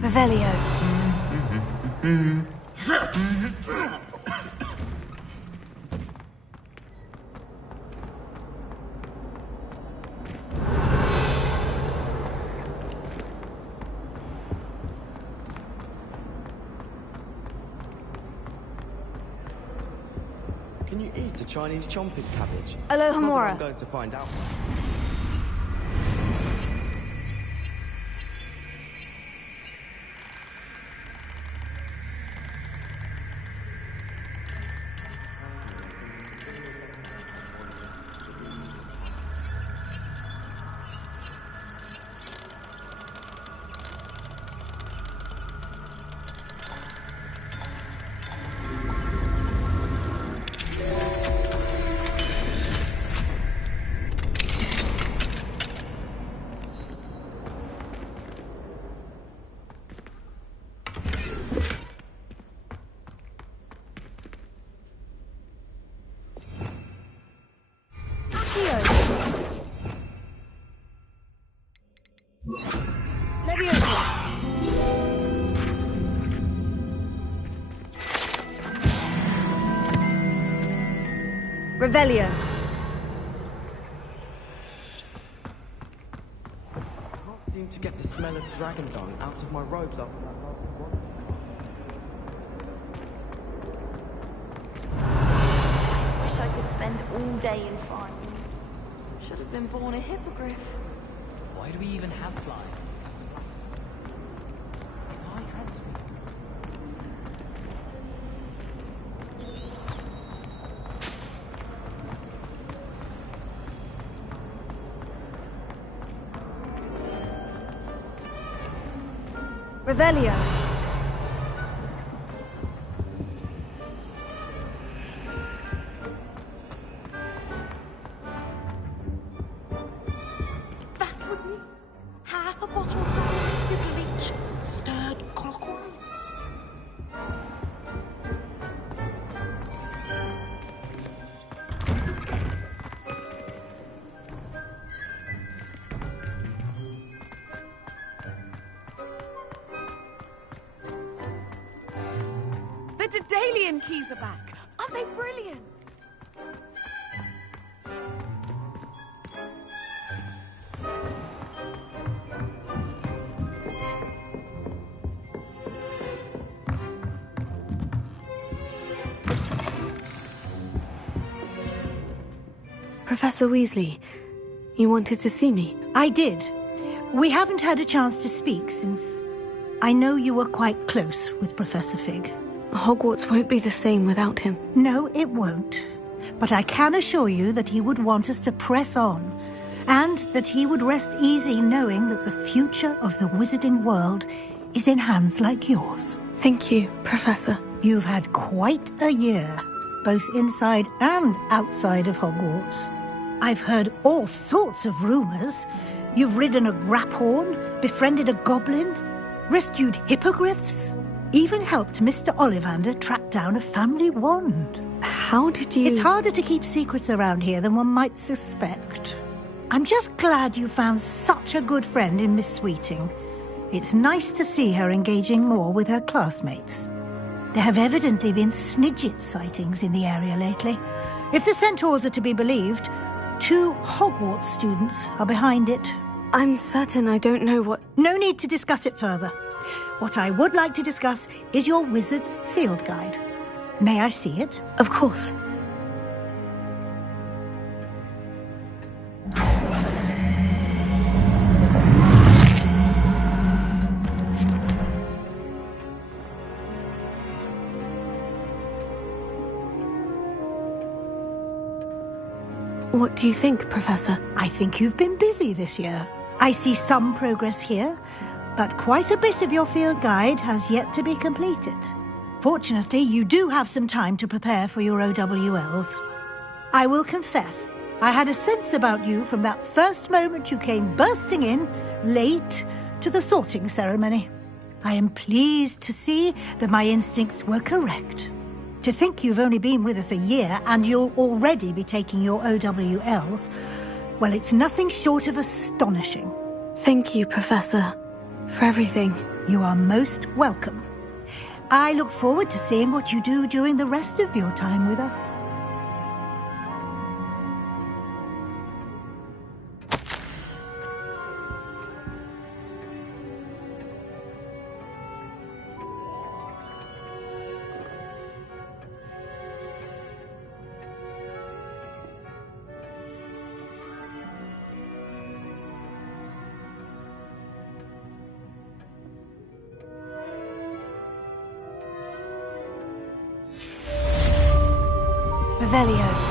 Revelio. Can you eat a Chinese chomping cabbage? Alohomora. I'm going to find out. Revelio. I seem to get the smell of dragon dung out of my robes after that last one. I wish I could spend all day in flying. Should have been born a hippogriff. Why do we even have flying? Why transfer? Revelio. That was it. Half a bottle of roasted leech, stirred clockwise. The Daedalian keys are back. Aren't they brilliant? Professor Weasley, you wanted to see me? I did. We haven't had a chance to speak since I know you were quite close with Professor Fig. Hogwarts won't be the same without him. No, it won't. But I can assure you that he would want us to press on, and that he would rest easy knowing that the future of the wizarding world is in hands like yours. Thank you, Professor. You've had quite a year, both inside and outside of Hogwarts. I've heard all sorts of rumors. You've ridden a graphorn, befriended a goblin, rescued hippogriffs, even helped Mr. Ollivander track down a family wand. How did you... It's harder to keep secrets around here than one might suspect. I'm just glad you found such a good friend in Miss Sweeting. It's nice to see her engaging more with her classmates. There have evidently been Snidget sightings in the area lately. If the centaurs are to be believed, 2 Hogwarts students are behind it. I'm certain I don't know what... No need to discuss it further. What I would like to discuss is your wizard's field guide. May I see it? Of course. What do you think, Professor? I think you've been busy this year. I see some progress here, but quite a bit of your field guide has yet to be completed. Fortunately, you do have some time to prepare for your OWLs. I will confess, I had a sense about you from that first moment you came bursting in, late, to the sorting ceremony. I am pleased to see that my instincts were correct. To think you've only been with us a year and you'll already be taking your OWLs, well, it's nothing short of astonishing. Thank you, Professor, for everything. You are most welcome. I look forward to seeing what you do during the rest of your time with us. Revelio.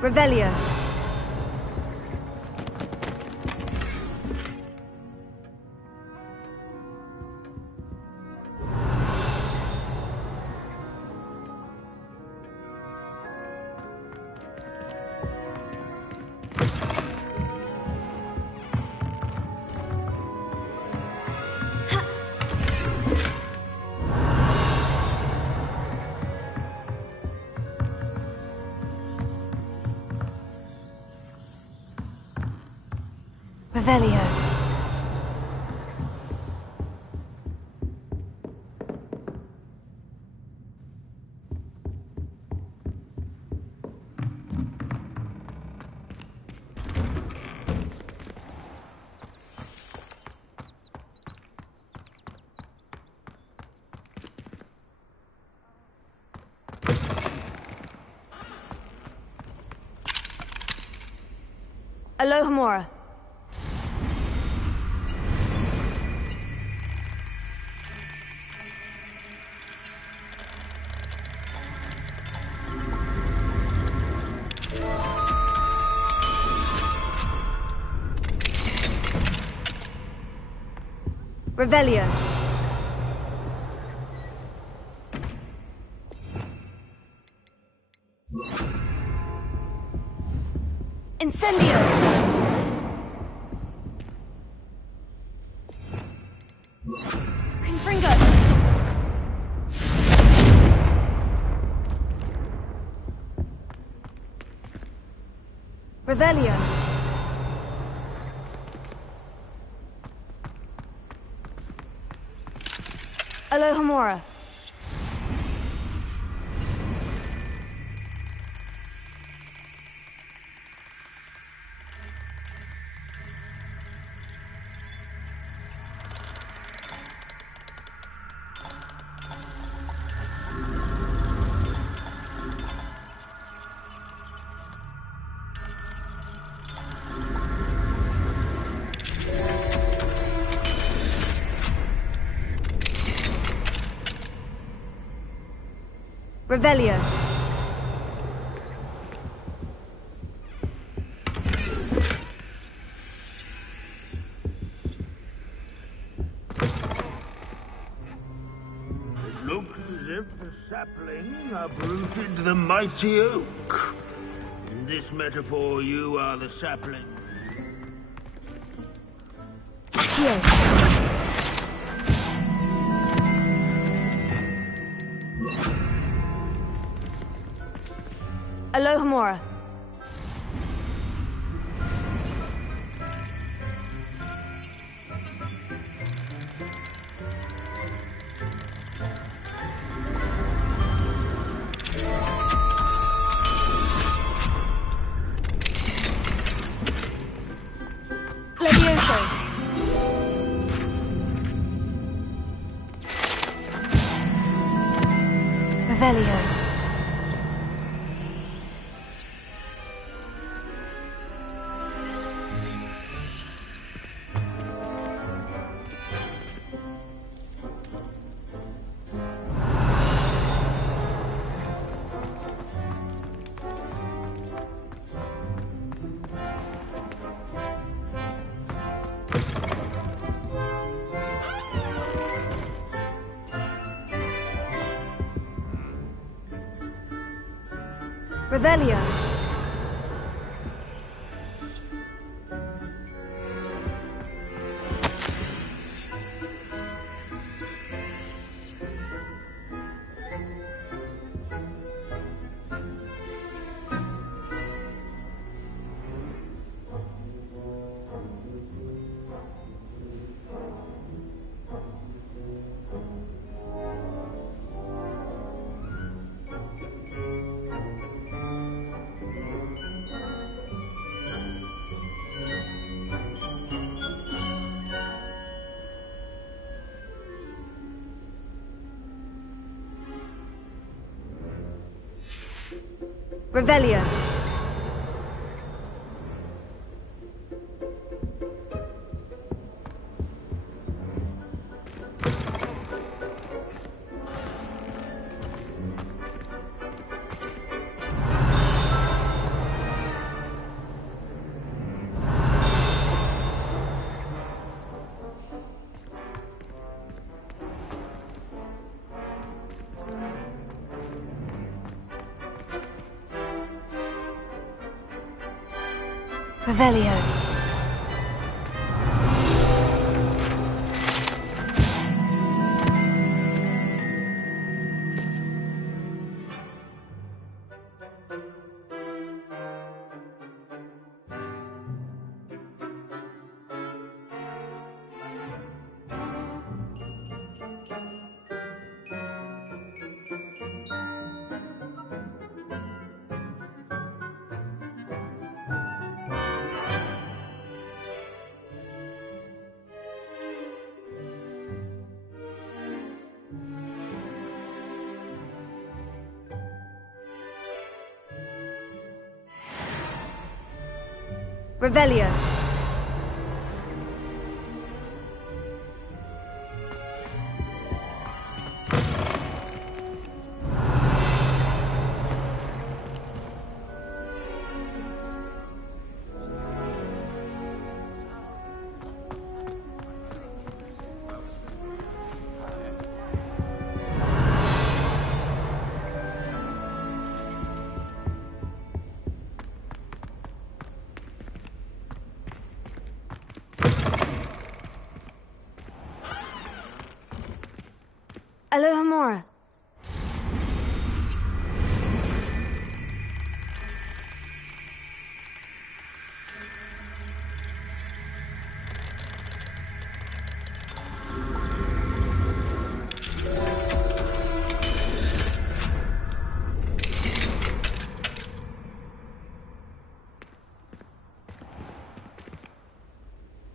Revelio. Revelio. Alohomora. Revelio. Incendio. Confringo. Revelio. Alohomora. Revelio. if the sapling uprooted the mighty oak. In this metaphor, you are the sapling. Here. Alohomora. Levioso. Revelio. Revelio. Revelio. Revelio. Revelio. Alohomora.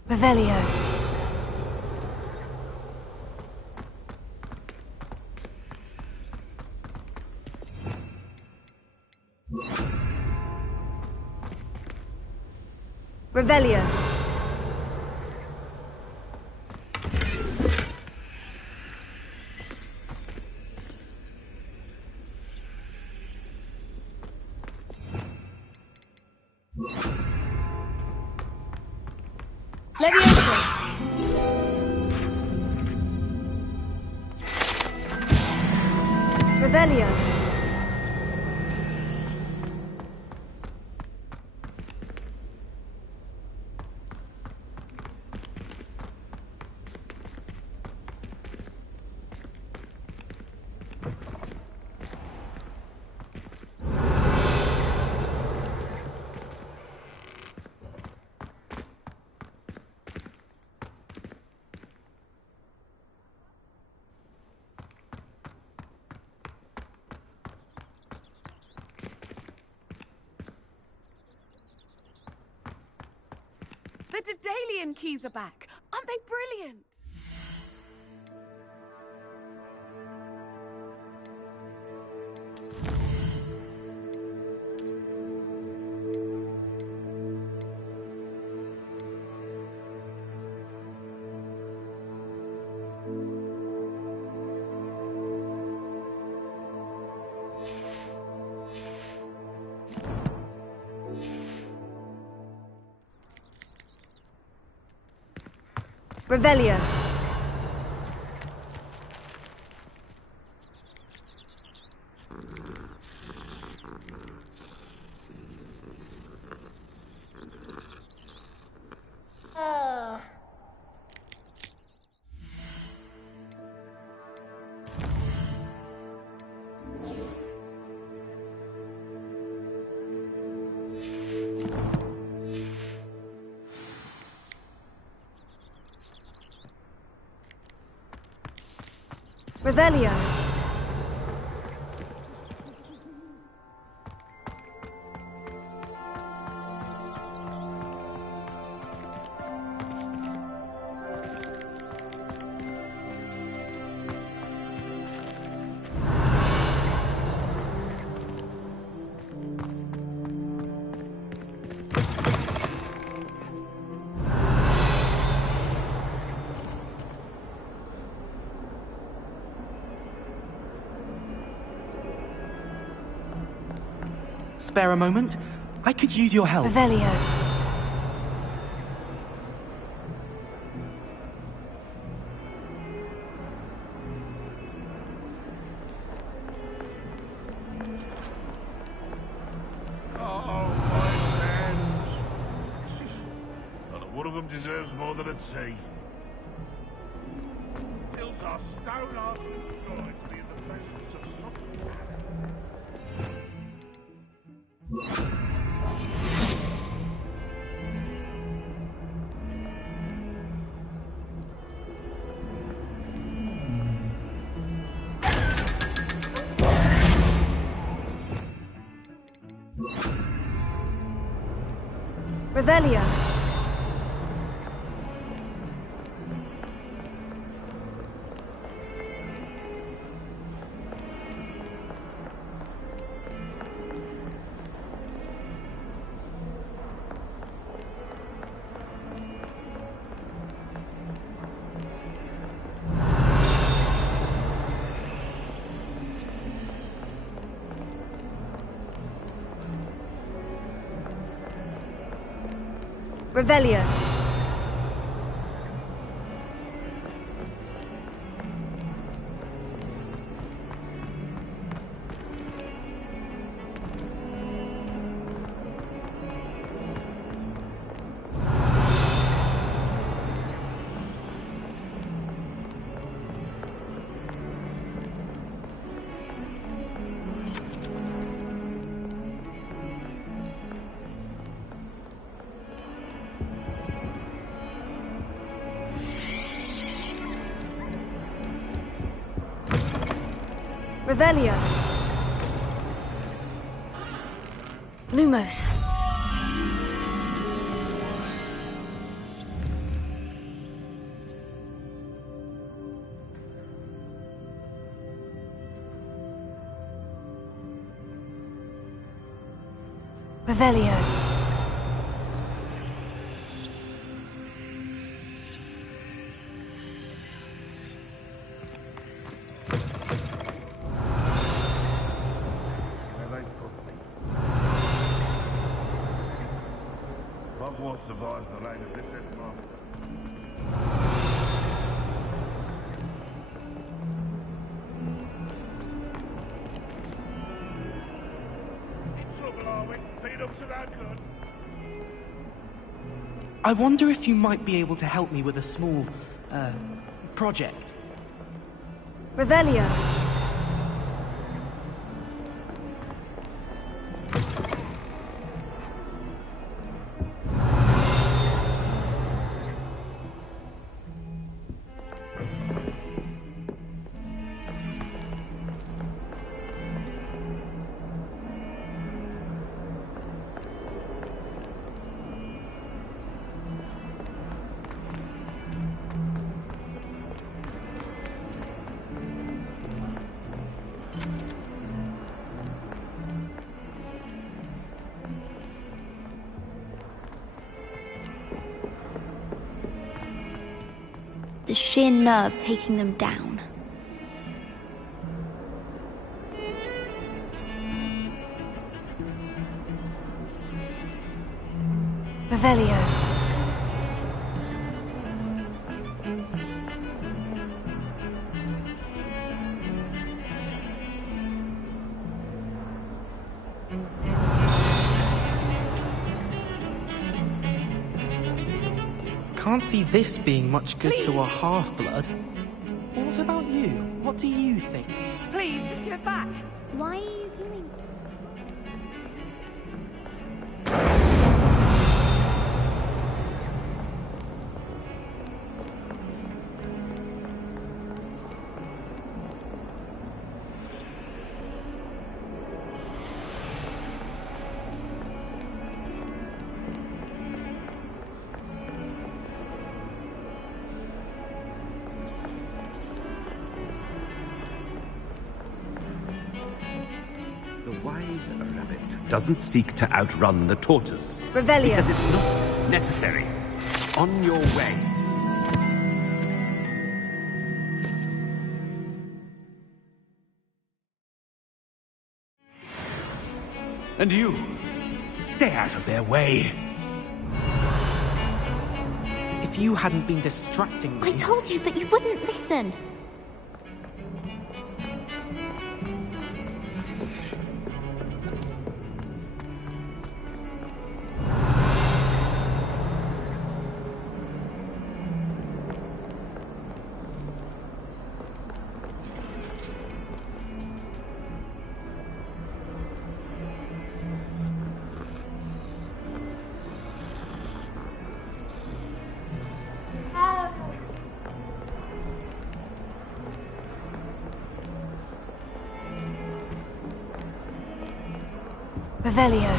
Revelio. Revelio. Levioso. Revelio. The Daedalian keys are back. Aren't they brilliant? Revelio. Revelio. Spare a moment? I could use your help. Revelio. Oh, my friends. Not one of them deserves more than a tea. Fills our stone hearts with joy to be in the presence of such a man. Revelio. Revelio. Revelio. Lumos. Revelio. Hogwarts survives the reign of this headmaster. trouble, are we? Been up to no good. I wonder if you might be able to help me with a small, project. Revelio. The sheer nerve taking them down. Revelio. Can't see this being much good to a half-blood. What about you? What do you think? Please, just give it back. Why are you doing The wise rabbit doesn't seek to outrun the tortoise. Revelio. Because it's not necessary. On your way. And you, stay out of their way. If you hadn't been distracting me... I told you, but you wouldn't listen. Revelio.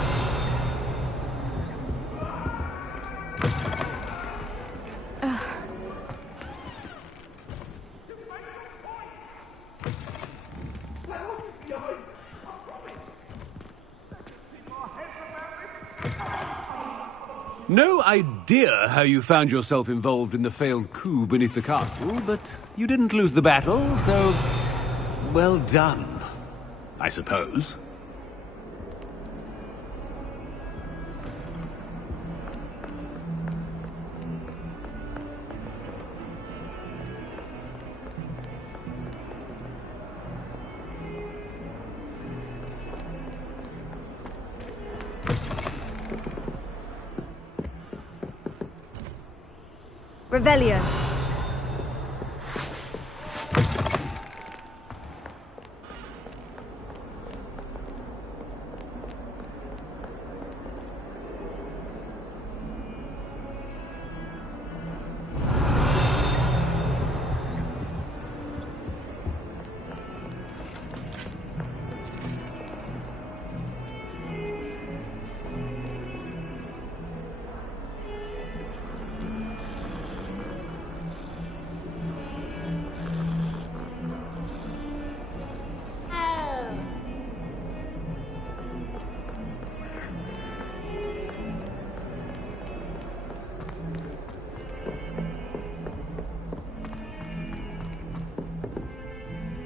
No idea how you found yourself involved in the failed coup beneath the castle, but you didn't lose the battle, so... well done, I suppose. Revelio.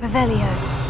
Revelio.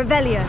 Revelio.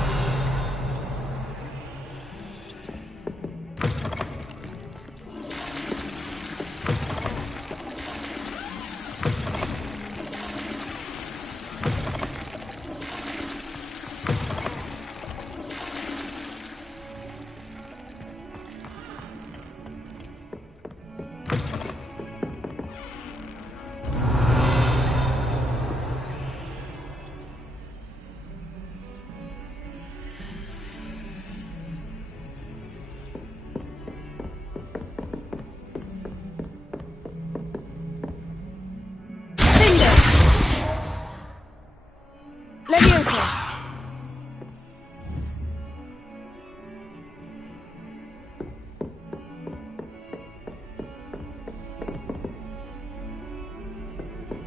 Leviosa.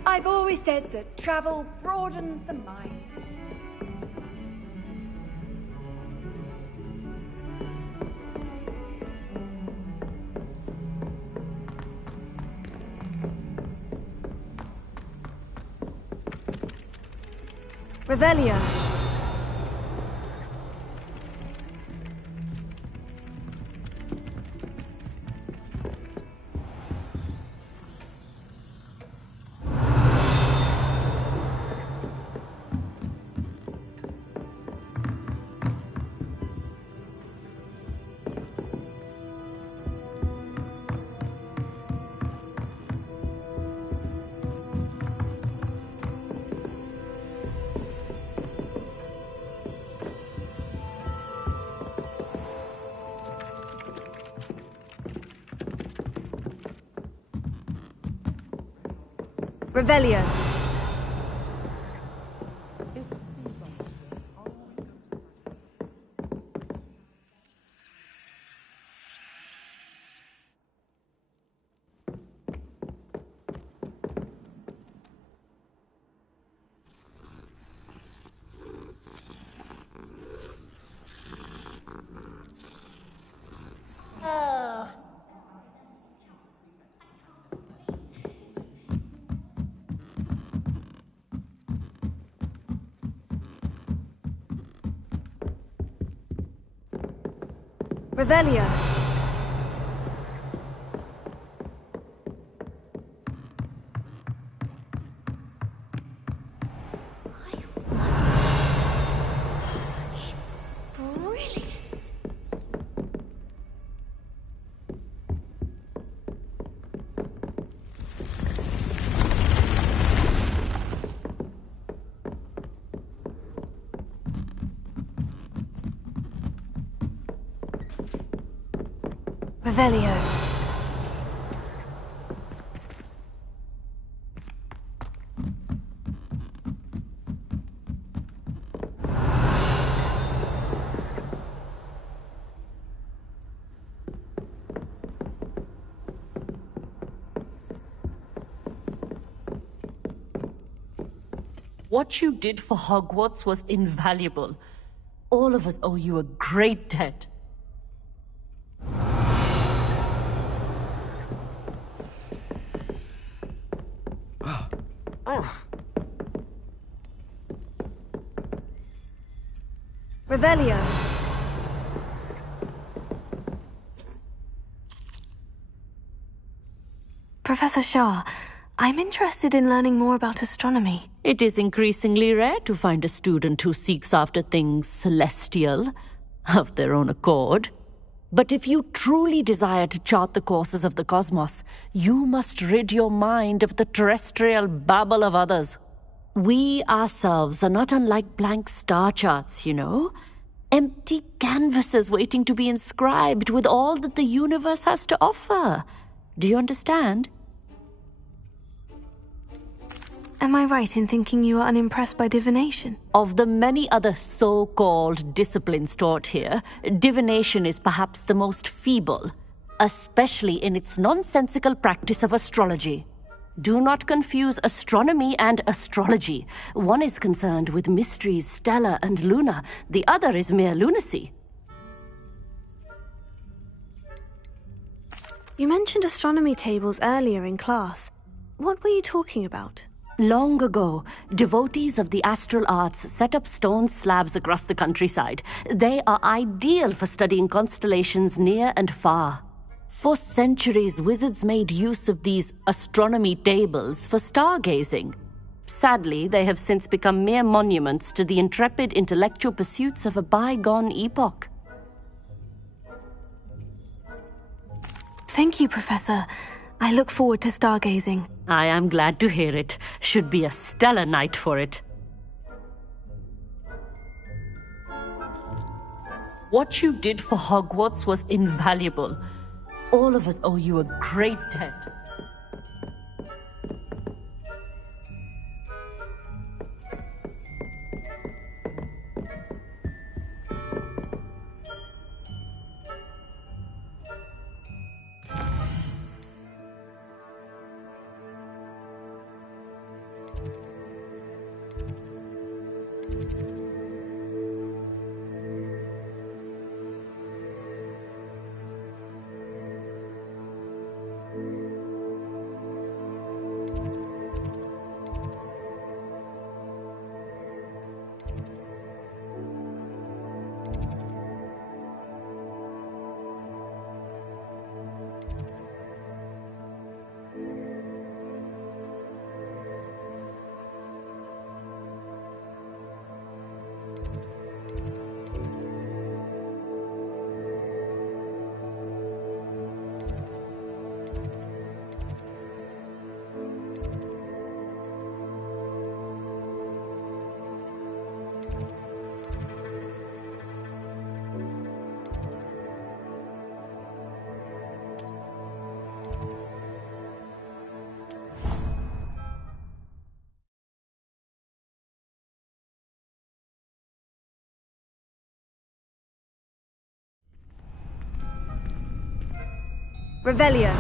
I've always said that travel broadens the mind. Revelio. Revelio. Revelio. Revelio. What you did for Hogwarts was invaluable. All of us owe you a great debt. Revelio. Professor Shah, I'm interested in learning more about astronomy. It is increasingly rare to find a student who seeks after things celestial, of their own accord. But if you truly desire to chart the courses of the cosmos, you must rid your mind of the terrestrial babble of others. We ourselves are not unlike blank star charts, you know. Empty canvases waiting to be inscribed with all that the universe has to offer. Do you understand? Am I right in thinking you are unimpressed by divination? Of the many other so-called disciplines taught here, divination is perhaps the most feeble, especially in its nonsensical practice of astrology. Do not confuse astronomy and astrology. One is concerned with mysteries stellar and lunar, the other is mere lunacy. You mentioned astronomy tables earlier in class. What were you talking about? Long ago, devotees of the astral arts set up stone slabs across the countryside. They are ideal for studying constellations near and far. For centuries, wizards made use of these astronomy tables for stargazing. Sadly, they have since become mere monuments to the intrepid intellectual pursuits of a bygone epoch. Thank you, Professor. I look forward to stargazing. I am glad to hear it. Should be a stellar night for it. What you did for Hogwarts was invaluable. All of us owe you a great debt. Revelio.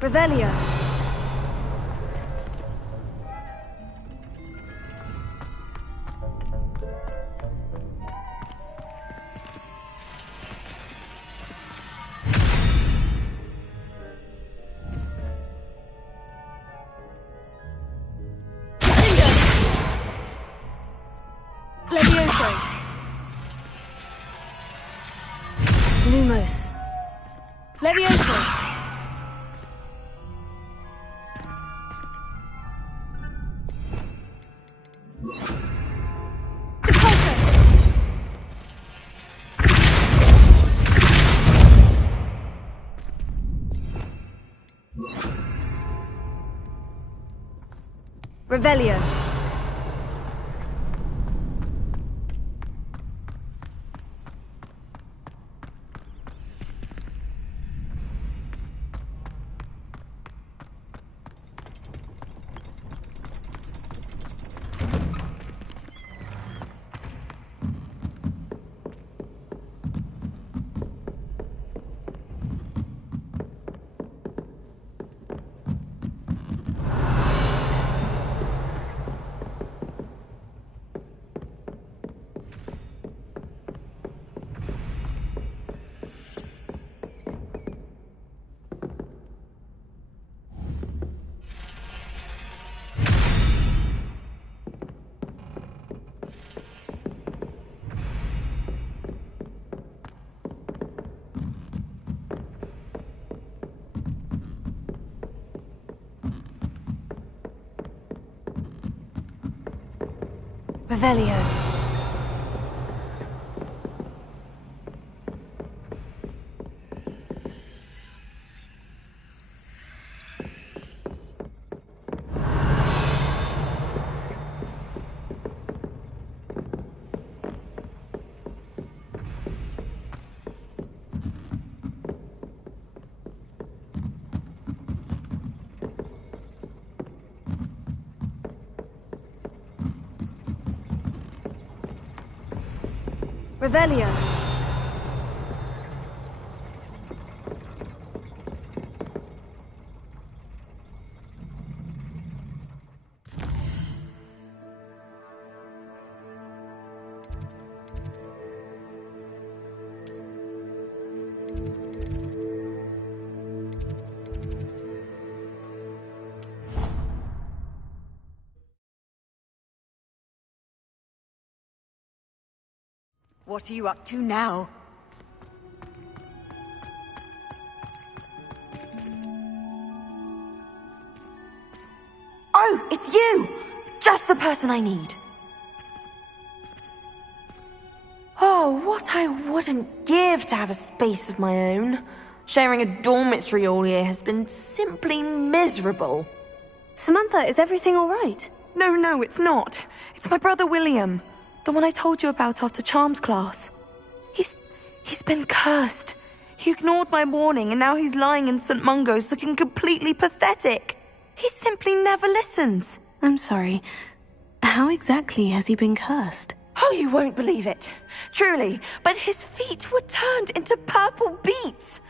Revelio. Levioso. Lumos. Levioso. Revelio. Revelio. Revelio. What are you up to now? Oh, it's you! Just the person I need. Oh, what I wouldn't give to have a space of my own. Sharing a dormitory all year has been simply miserable. Samantha, is everything all right? No, it's not. It's my brother William. The one I told you about after Charms class. He's been cursed. He ignored my warning and now he's lying in St. Mungo's looking completely pathetic. He simply never listens. I'm sorry. How exactly has he been cursed? Oh, you won't believe it. Truly, but his feet were turned into purple beets.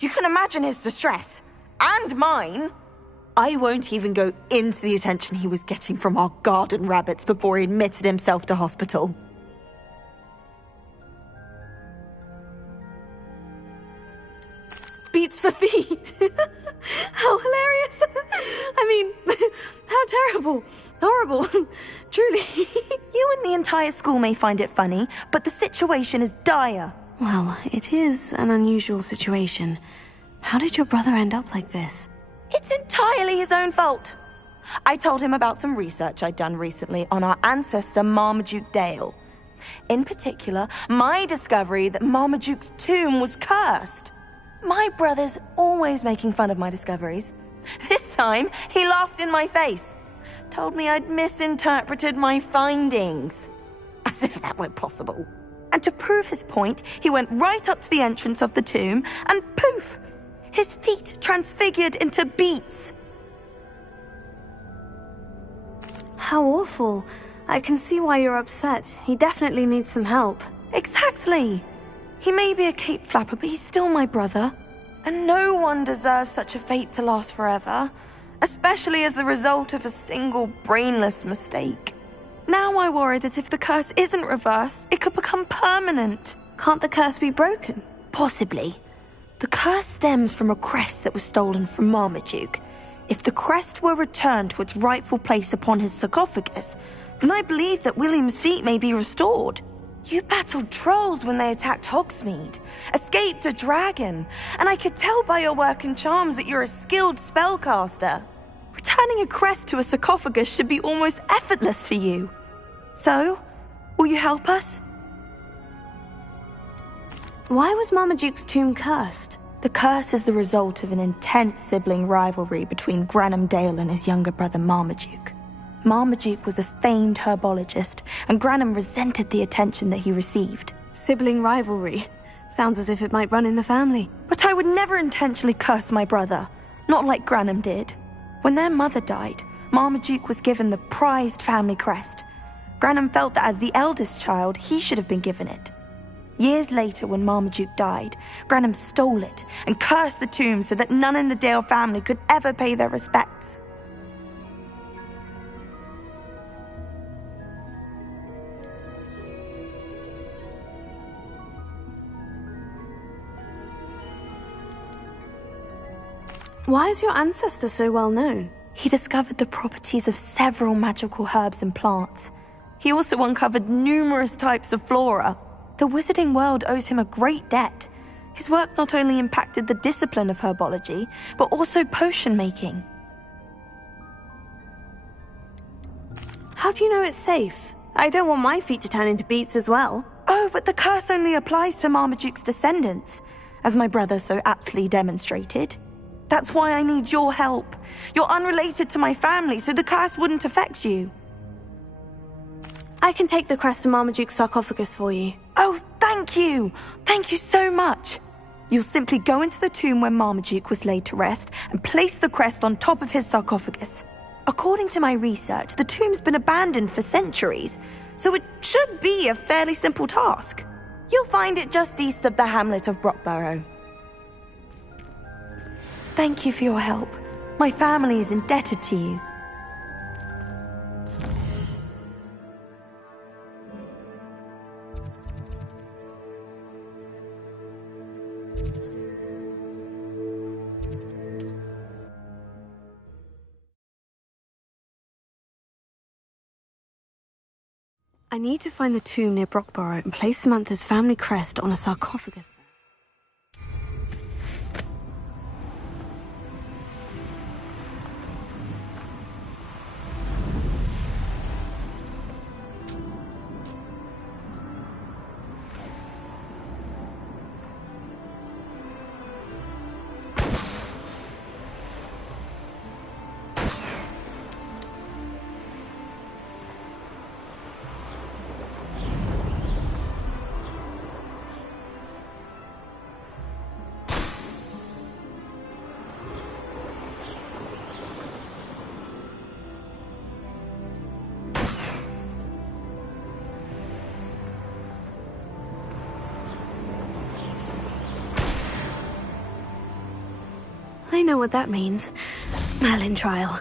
You can imagine his distress. And mine. I won't even go into the attention he was getting from our garden rabbits before he admitted himself to hospital. Beats for feet. How hilarious. I mean, how terrible. Horrible. Truly. You and the entire school may find it funny, but the situation is dire. Well, it is an unusual situation. How did your brother end up like this? It's entirely his own fault. I told him about some research I'd done recently on our ancestor Marmaduke Dale. In particular, my discovery that Marmaduke's tomb was cursed. My brother's always making fun of my discoveries. This time, he laughed in my face. Told me I'd misinterpreted my findings. As if that were possible. And to prove his point, he went right up to the entrance of the tomb and poof! His feet transfigured into beets. How awful. I can see why you're upset. He definitely needs some help. Exactly. He may be a cape flapper, but he's still my brother. And no one deserves such a fate to last forever, especially as the result of a single brainless mistake. Now I worry that if the curse isn't reversed, it could become permanent. Can't the curse be broken? Possibly. The curse stems from a crest that was stolen from Marmaduke. If the crest were returned to its rightful place upon his sarcophagus, then I believe that William's feet may be restored. You battled trolls when they attacked Hogsmeade, escaped a dragon, and I could tell by your work and charms that you're a skilled spellcaster. Returning a crest to a sarcophagus should be almost effortless for you. So, will you help us? Why was Marmaduke's tomb cursed? The curse is the result of an intense sibling rivalry between Granham Dale and his younger brother Marmaduke. Marmaduke was a famed herbologist, and Granham resented the attention that he received. Sibling rivalry. Sounds as if it might run in the family. But I would never intentionally curse my brother, not like Granham did. When their mother died, Marmaduke was given the prized family crest. Granham felt that as the eldest child, he should have been given it. Years later, when Marmaduke died, Granham stole it and cursed the tomb so that none in the Dale family could ever pay their respects. Why is your ancestor so well known? He discovered the properties of several magical herbs and plants. He also uncovered numerous types of flora. The wizarding world owes him a great debt. His work not only impacted the discipline of herbology, but also potion making. How do you know it's safe? I don't want my feet to turn into beets as well. Oh, but the curse only applies to Marmaduke's descendants, as my brother so aptly demonstrated. That's why I need your help. You're unrelated to my family, so the curse wouldn't affect you. I can take the crest to Marmaduke's sarcophagus for you. Oh, thank you! Thank you so much! You'll simply go into the tomb where Marmaduke was laid to rest and place the crest on top of his sarcophagus. According to my research, the tomb's been abandoned for centuries, so it should be a fairly simple task. You'll find it just east of the hamlet of Brockborough. Thank you for your help. My family is indebted to you. I need to find the tomb near Brockborough and place Samantha's family crest on a sarcophagus there. I know what that means. Merlin trial.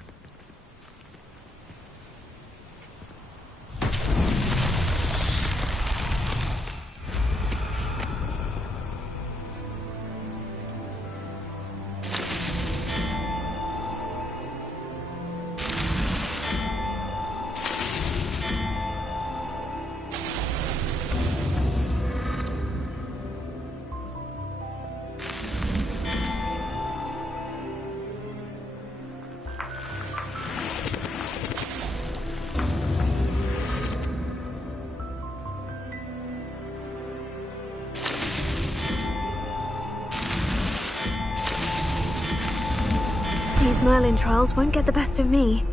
These Merlin trials won't get the best of me.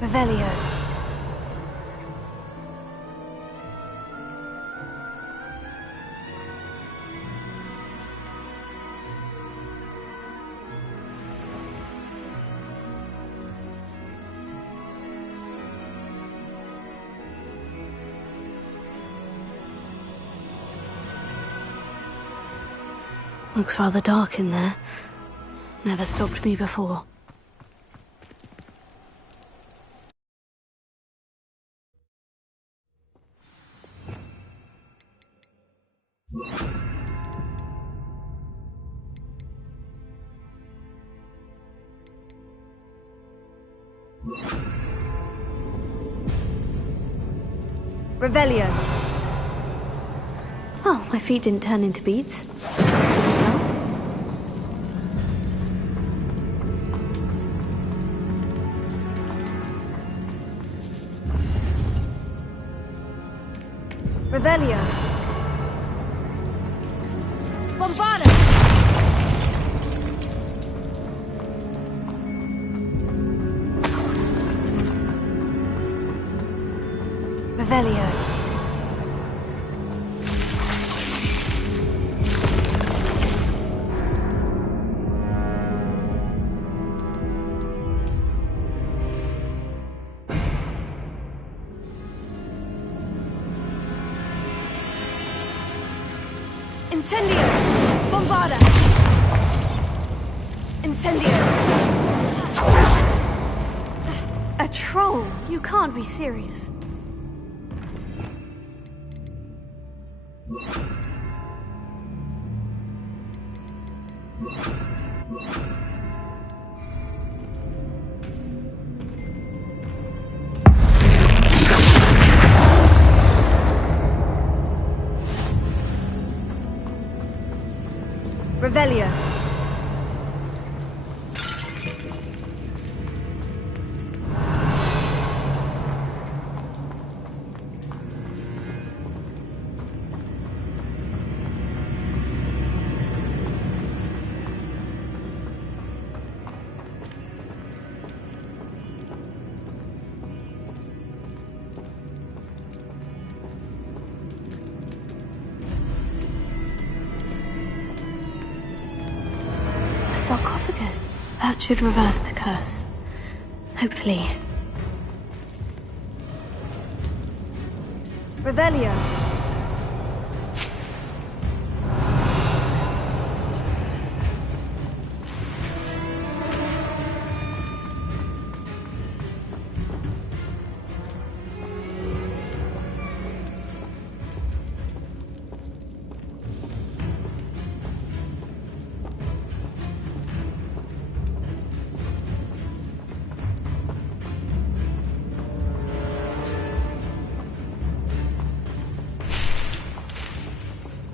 Revelio. Looks rather dark in there. Never stopped me before. Revelio. Well, my feet didn't turn into beads. That's a good start. Revelio. Bombarda! Revelio. Incendio! Bombarda! Incendio! A troll? You can't be serious. Revelio. A sarcophagus. That should reverse the curse. Hopefully. Revelio.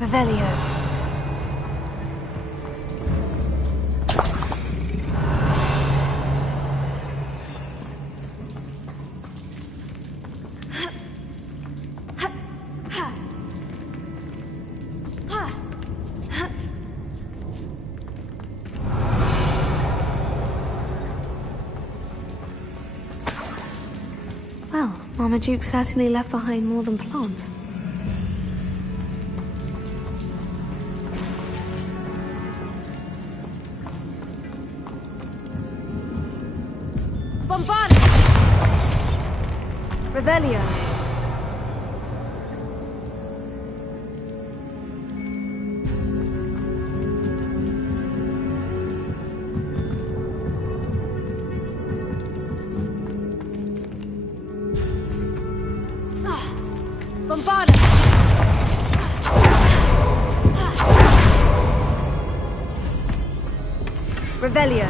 Revelio. Well, Marmaduke certainly left behind more than plants. Revelio. Bombarda. Revelio.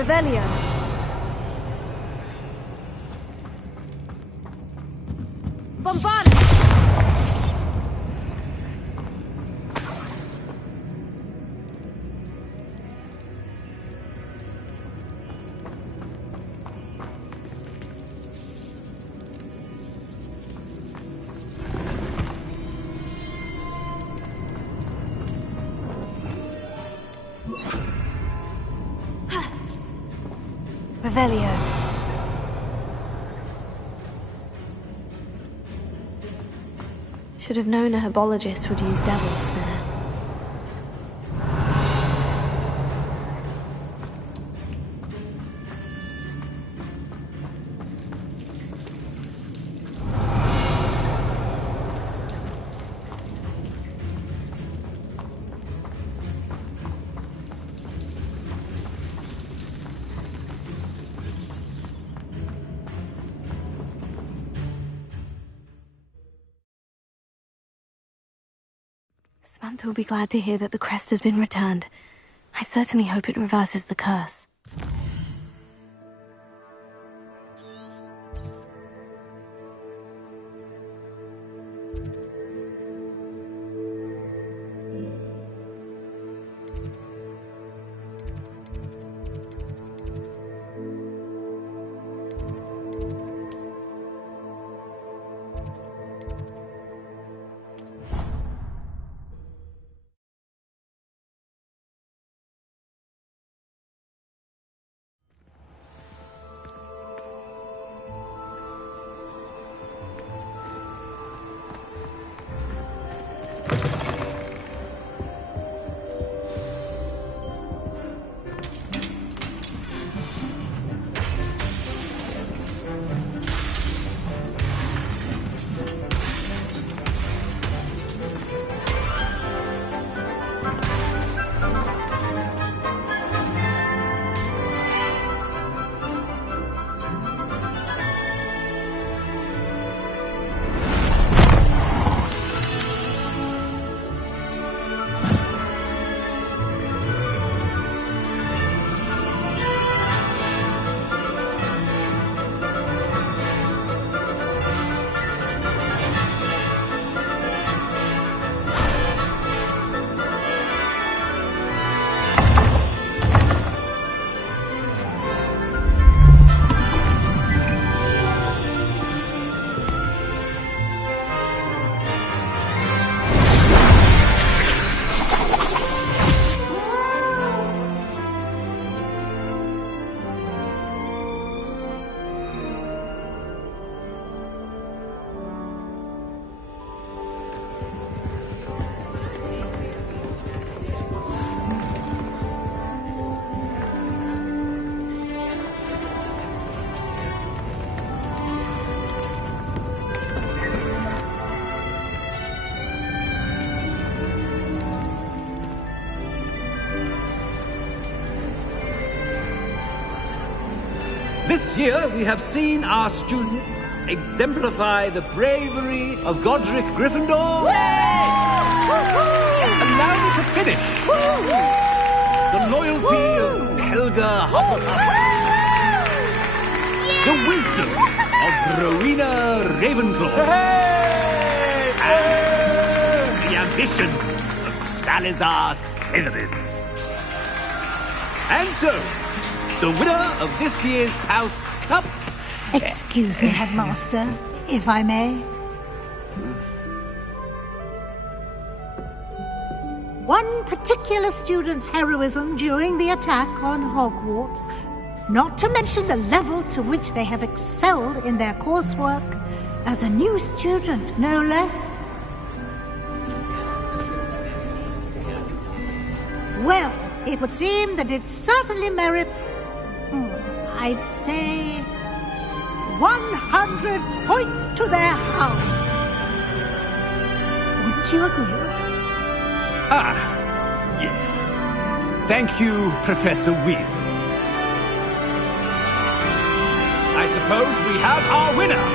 Revelio. Bombardment! Revelio. Should have known a herbologist would use devil's snare. Samantha will be glad to hear that the crest has been returned. I certainly hope it reverses the curse. This year, we have seen our students exemplify the bravery of Godric Gryffindor. Allow me to finish. The loyalty of Helga Hufflepuff. The wisdom of Rowena Ravenclaw. And the ambition of Salazar Slytherin. And so, the winner of this year's House Cup... Excuse me, Headmaster, if I may. One particular student's heroism during the attack on Hogwarts, not to mention the level to which they have excelled in their coursework, as a new student, no less. Well, it would seem that it certainly merits... I'd say 100 points to their house. Wouldn't you agree? Ah, yes. Thank you, Professor Weasley. I suppose we have our winner.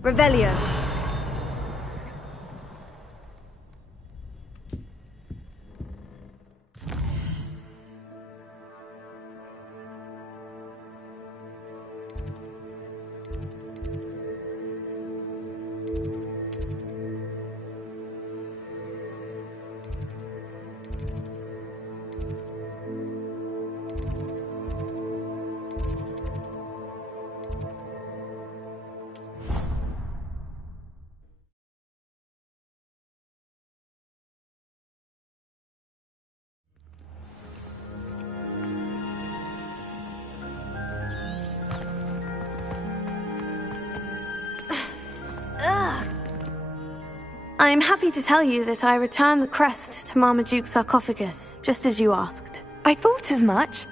Revelio. I'm happy to tell you that I returned the crest to Marmaduke's sarcophagus, just as you asked. I thought as much.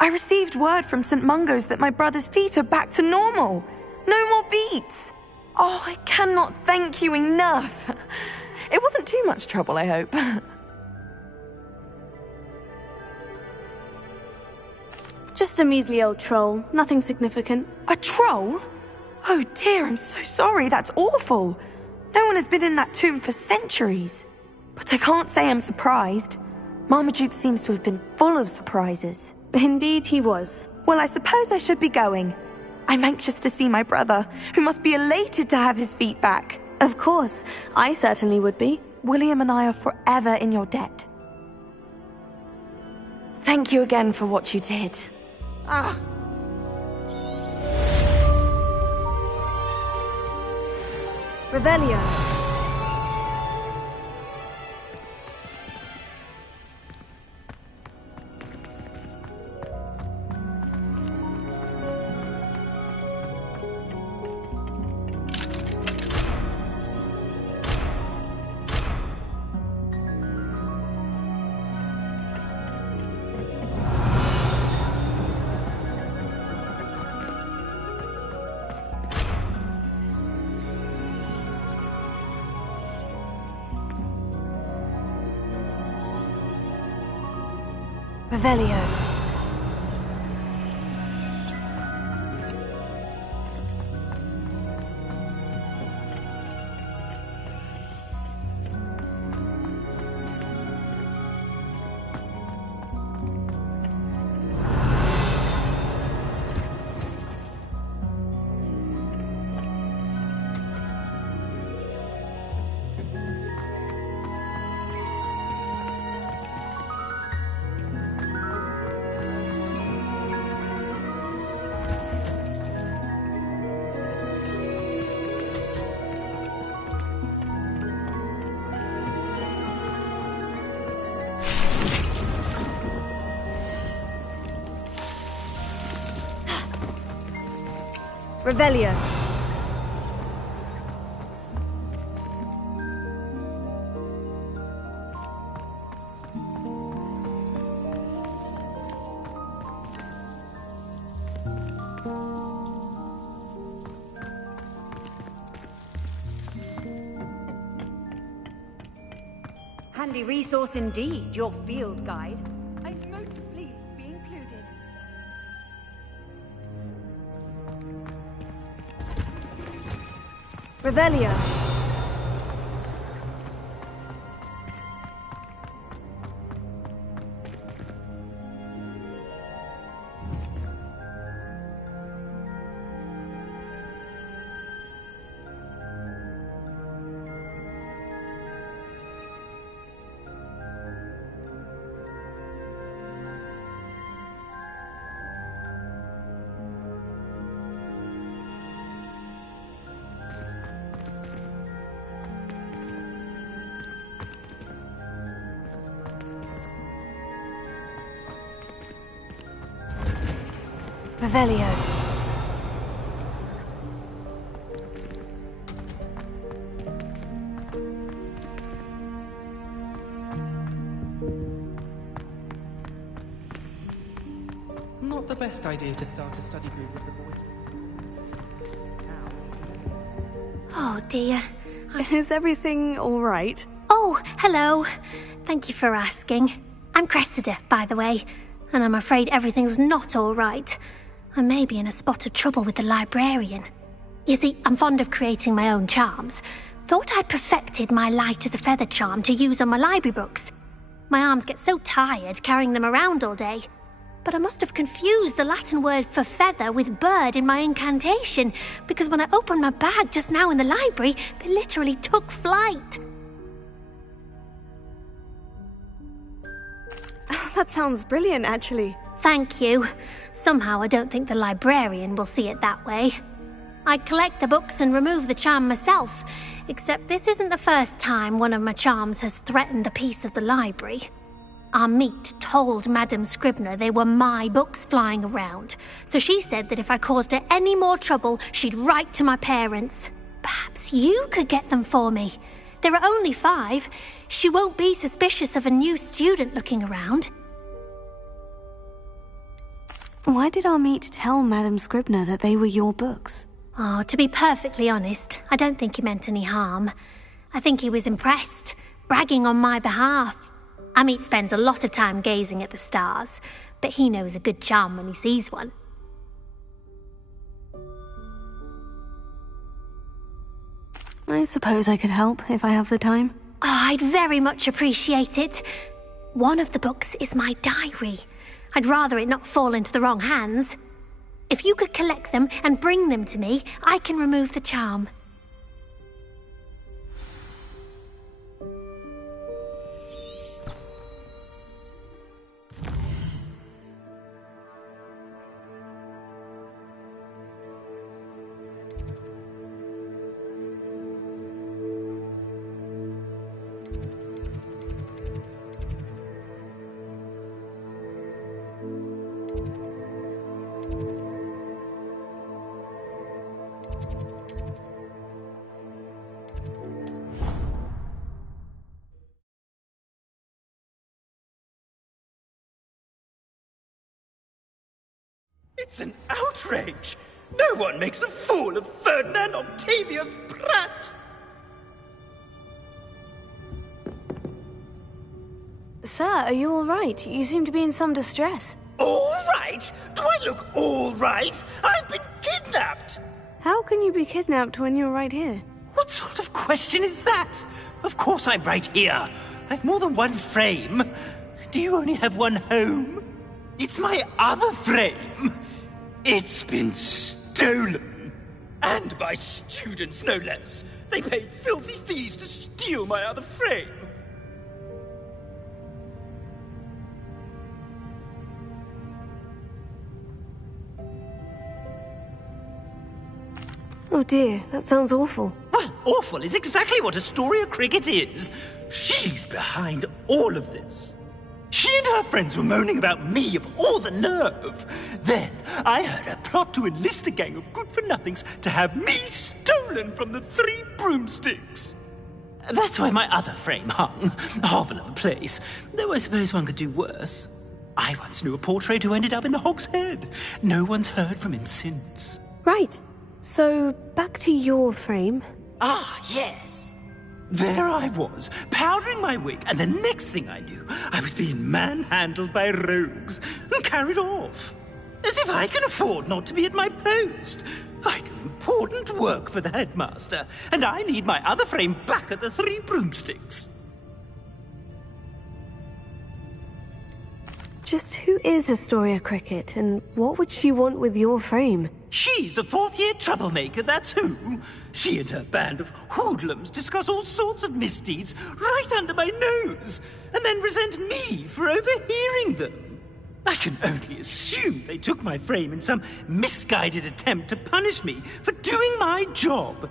I received word from St. Mungo's that my brother's feet are back to normal. No more beats. Oh, I cannot thank you enough. It wasn't too much trouble, I hope. Just a measly old troll, nothing significant. A troll? Oh dear, I'm so sorry, that's awful. No one has been in that tomb for centuries. But I can't say I'm surprised. Marmaduke seems to have been full of surprises. Indeed he was. Well, I suppose I should be going. I'm anxious to see my brother, who must be elated to have his feet back. Of course, I certainly would be. William and I are forever in your debt. Thank you again for what you did. Revelio. Revelio. Revelio. Handy resource indeed, your field guide. I'm most pleased to be included. Revelio. Revelio. Not the best idea to start a study group with the boys. Oh dear. Is everything all right? Oh, hello. Thank you for asking. I'm Cressida, by the way, and I'm afraid everything's not all right. I may be in a spot of trouble with the librarian. You see, I'm fond of creating my own charms. Thought I'd perfected my light as a feather charm to use on my library books. My arms get so tired carrying them around all day. But I must have confused the Latin word for feather with bird in my incantation, because when I opened my bag just now in the library, they literally took flight. That sounds brilliant, actually. Thank you. Somehow I don't think the librarian will see it that way. I collect the books and remove the charm myself, except this isn't the first time one of my charms has threatened the peace of the library. Our meet told Madame Scribner they were my books flying around, so she said that if I caused her any more trouble, she'd write to my parents. Perhaps you could get them for me. There are only 5. She won't be suspicious of a new student looking around. Why did our meet tell Madame Scribner that they were your books? Oh, to be perfectly honest, I don't think he meant any harm. I think he was impressed, bragging on my behalf. Amit spends a lot of time gazing at the stars, but he knows a good charm when he sees one. I suppose I could help if I have the time. Oh, I'd very much appreciate it. One of the books is my diary. I'd rather it not fall into the wrong hands. If you could collect them and bring them to me, I can remove the charm. It's an outrage! No one makes a fool of Ferdinand Octavius Pratt! Sir, are you all right? You seem to be in some distress. All right? Do I look all right? I've been kidnapped! How can you be kidnapped when you're right here? What sort of question is that? Of course I'm right here. I've more than one frame. Do you only have one home? It's my other frame. It's been stolen. And by students, no less. They paid filthy thieves to steal my other frame. Oh dear, that sounds awful. Well, awful is exactly what Astoria Cricket is. She's behind all of this. She and her friends were moaning about me of all the nerve. Then I heard her plot to enlist a gang of good-for-nothings to have me stolen from the 3 broomsticks. That's why my other frame hung. Hovel of a place. Though I suppose one could do worse. I once knew a portrait who ended up in the Hog's Head. No one's heard from him since. Right. So, back to your frame. Ah, yes. There I was, powdering my wig, and the next thing I knew, I was being manhandled by rogues and carried off. As if I can afford not to be at my post. I do important work for the headmaster, and I need my other frame back at the 3 broomsticks. Just who is Astoria Cricket, and what would she want with your frame? She's a 4th-year troublemaker, that's who. She and her band of hoodlums discuss all sorts of misdeeds right under my nose, and then resent me for overhearing them. I can only assume they took my frame in some misguided attempt to punish me for doing my job.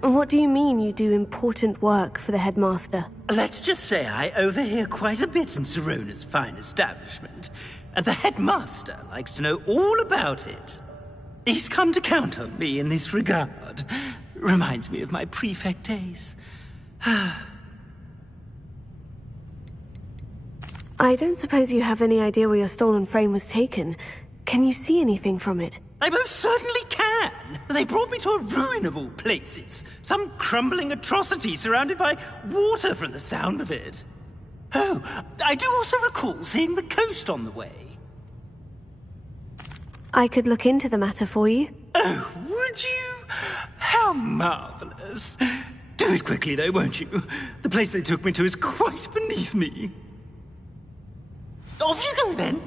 What do you mean you do important work for the headmaster? Let's just say I overhear quite a bit in Sirona's fine establishment, and the headmaster likes to know all about it. He's come to count on me in this regard. Reminds me of my prefect days. I don't suppose you have any idea where your stolen frame was taken. Can you see anything from it? I most certainly can. They brought me to a ruin of all places. Some crumbling atrocity surrounded by water from the sound of it. Oh, I do also recall seeing the coast on the way. I could look into the matter for you. Oh, would you? How marvellous. Do it quickly, though, won't you? The place they took me to is quite beneath me. Off you go, then.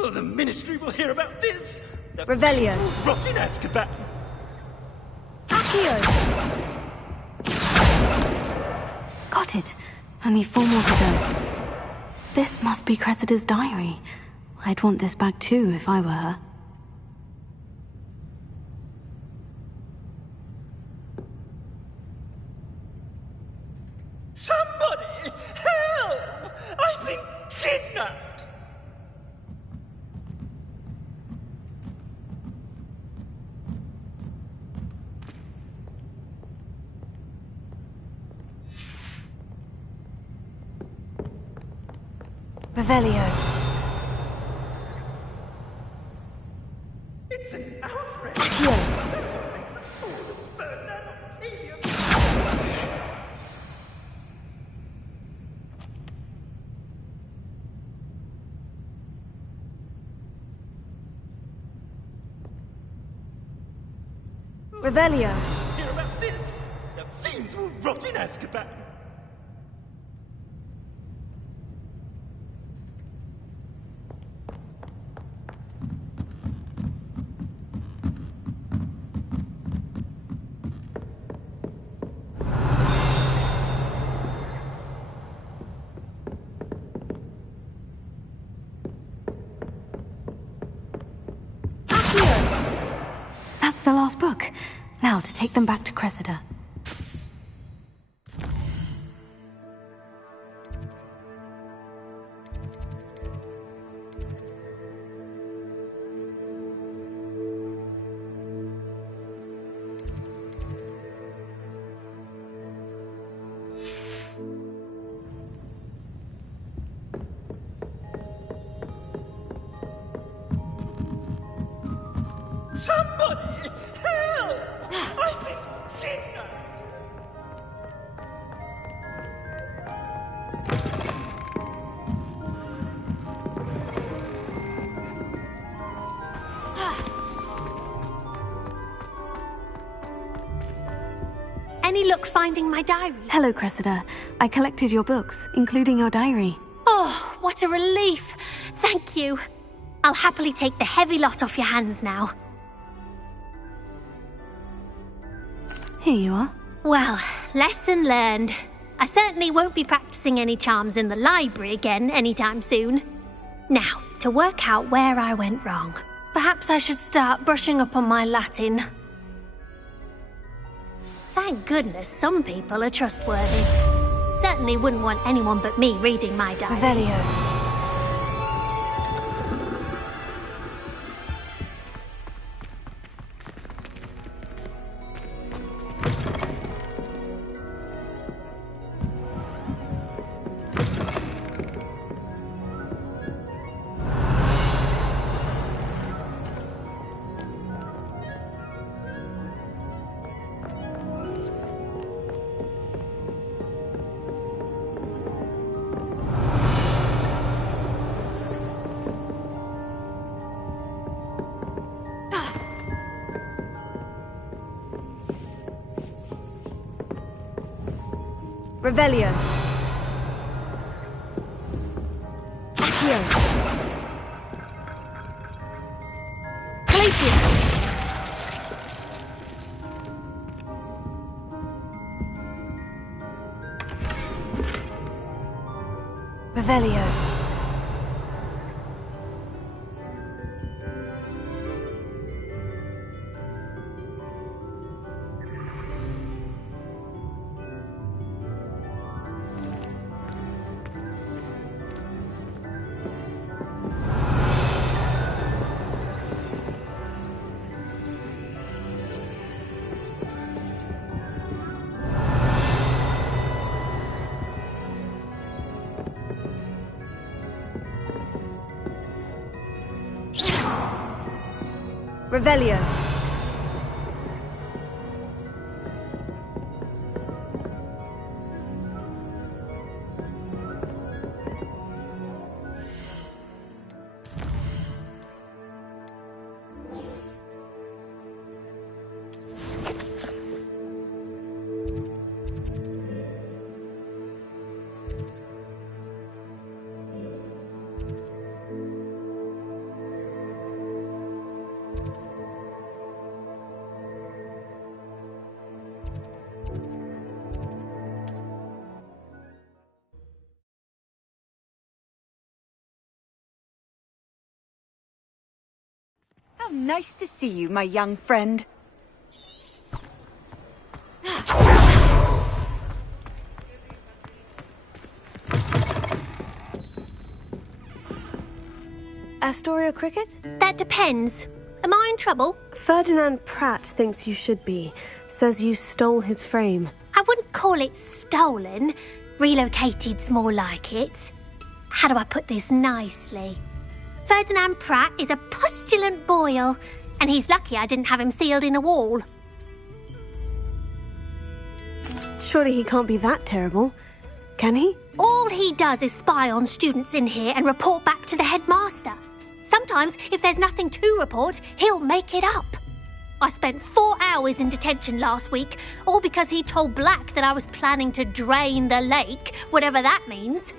Oh, the Ministry will hear about this! The Revelio. Rot in Azkaban! Accio! Got it. Only 4 more to go. This must be Cressida's diary. I'd want this back too if I were her. Somebody! Help! I've been kidnapped! Revelio. It's an outrage! Accio. Revelio. Hear about this? The fiends will rot in Azkaban! That's the last book. Now to take them back to Cressida. Somebody! Help! I've been kidnapped! Any luck finding my diary? Hello, Cressida. I collected your books, including your diary. Oh, what a relief. Thank you. I'll happily take the heavy lot off your hands now. Here you are. Well, lesson learned. I certainly won't be practicing any charms in the library again anytime soon. Now, to work out where I went wrong. Perhaps I should start brushing up on my Latin. Thank goodness some people are trustworthy. Certainly wouldn't want anyone but me reading my diary. Revelio. Revelio. Accio. Glacius. Revelio. Revelio. How nice to see you, my young friend. Astoria Cricket? That depends. Am I in trouble? Ferdinand Pratt thinks you should be. Says you stole his frame. I wouldn't call it stolen. Relocated's more like it. How do I put this nicely? Ferdinand Pratt is a postulant boil, and he's lucky I didn't have him sealed in a wall. Surely he can't be that terrible, can he? All he does is spy on students in here and report back to the headmaster. Sometimes, if there's nothing to report, he'll make it up. I spent 4 hours in detention last week, all because he told Black that I was planning to drain the lake, whatever that means.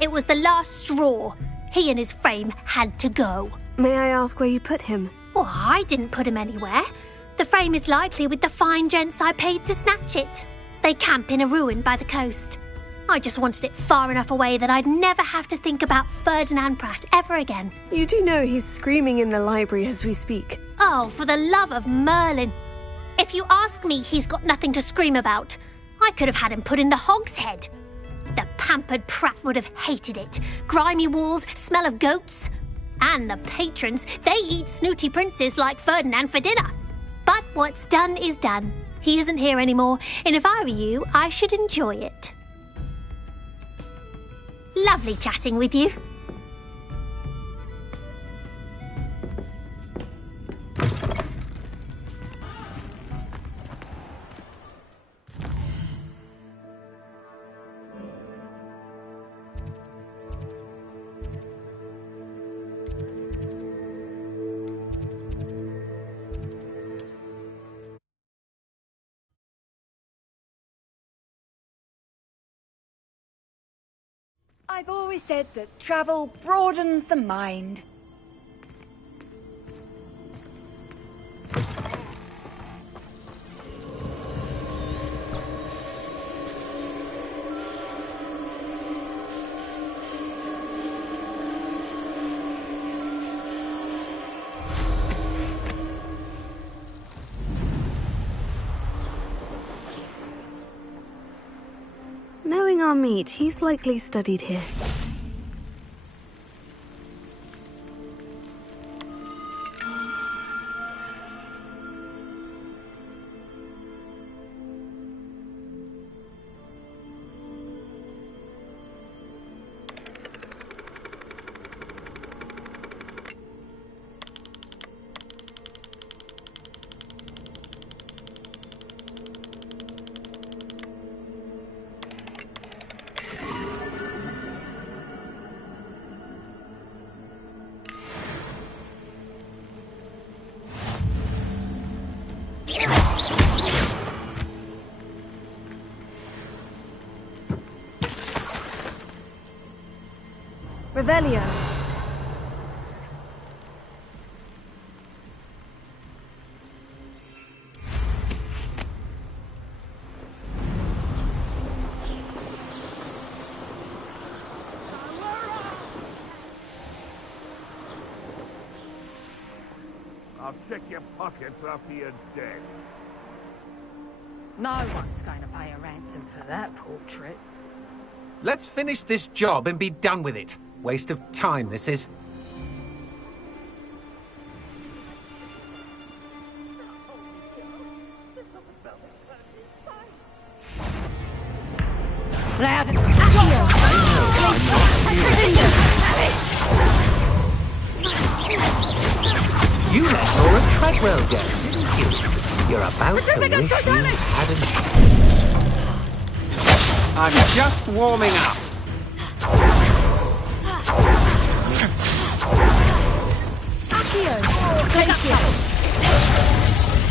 It was the last straw. He and his frame had to go. May I ask where you put him? Well, I didn't put him anywhere. The frame is likely with the fine gents I paid to snatch it. They camp in a ruin by the coast. I just wanted it far enough away that I'd never have to think about Ferdinand Pratt ever again. You do know he's screaming in the library as we speak. Oh, for the love of Merlin. If you ask me, he's got nothing to scream about. I could have had him put in the hogshead. The pampered Pratt would have hated it. Grimy walls, smell of goats. And the patrons, they eat snooty princes like Ferdinand for dinner. But what's done is done. He isn't here anymore, and if I were you, I should enjoy it. Lovely chatting with you. I've always said that travel broadens the mind. Knowing our meet, he's likely studied here. Revelio. I'll check your pockets after you're dead. No one's going to pay a ransom for that portrait. Let's finish this job and be done with it. Waste of time, this is. Loud and You let Laura Treadwell go, didn't you? You're about to wish you hadn't. I'm just warming up.